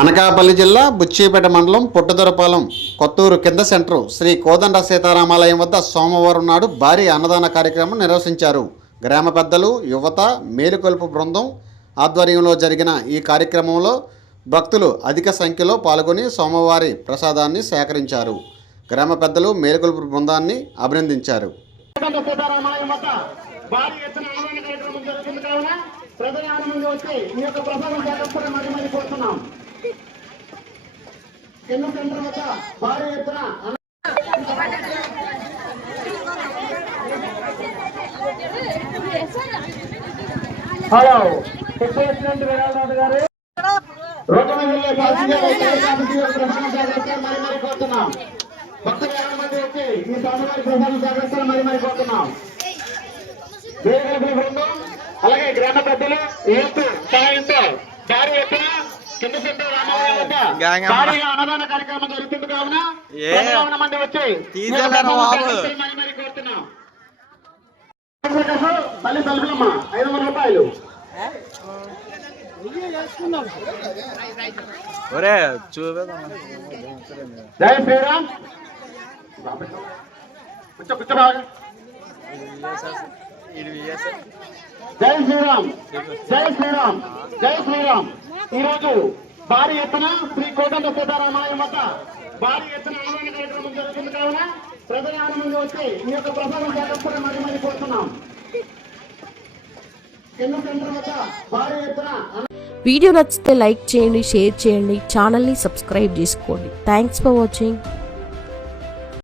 అనకాపల్లి జిల్లా బుచ్చిపేట మండలం పుట్టదొరపాలెం కొత్తూరు కింద సెంటర్ శ్రీ కోదండ సీతారామాలయం వద్ద సోమవారం నాడు భారీ అన్నదాన కార్యక్రమం నిర్వహించారు. గ్రామ పెద్దలు యువత మేలుకొలుపు బృందం ఆధ్వర్యంలో జరిగిన ఈ కార్యక్రమంలో భక్తులు అధిక సంఖ్యలో పాల్గొని సోమవారి ప్రసాదాన్ని సేకరించారు. గ్రామ పెద్దలు మేలుకొలుపు బృందాన్ని అభినందించారు. ప్రజల ఆనందంగా వచ్చి మీ యొక్క ప్రసాదం మరి మరి కోరుతున్నాం. కింద సెంటర్ వద్ద భారీ ఎత్తున హలో చెప్పేసినట్టు వీరాజు గారు రోడ్డు మీద పాసింజర్ మరి మరి కోరుతున్నాం. భక్తులు మంది వచ్చి ఈ స్వామివారి మరి మరి కోరుతున్నాం. బృందం అలాగే గ్రామ పెద్దలు యూత్ సహాయంతో భారీ ఎత్తున కింద సెంటర్ రామాలయం వద్ద గాంగ అమ్మ. భారీగా అన్నదాన కార్యక్రమం జరుగుతుంది కావున. మంది వచ్చి మళ్ళీ తలుపులమ్మ ఐదు వందల రూపాయలు. ఒరే జై శ్రీరామ్. కూర్చో కూర్చో బాగా. ఇది VSS. జై శ్రీరామ్. జై శ్రీరామ్. జై శ్రీరామ్. ఈ రోజు భారీ ఎత్తున శ్రీ కోదండ సీతారామాలయం వద్ద భారీ ఎత్తున ఆందోళన కార్యక్రమం జరుగుతుంది కావున ప్రజల ఆనందంగా వచ్చి మీ యొక్క ప్రసాదం జరగకుండా మరి మరి కోరుతున్నాం. భారీ ఎత్తున వీడియో నచ్చితే లైక్ చేయండి షేర్ చేయండి ఛానల్ని సబ్స్క్రైబ్ చేసుకోండి. Thanks for watching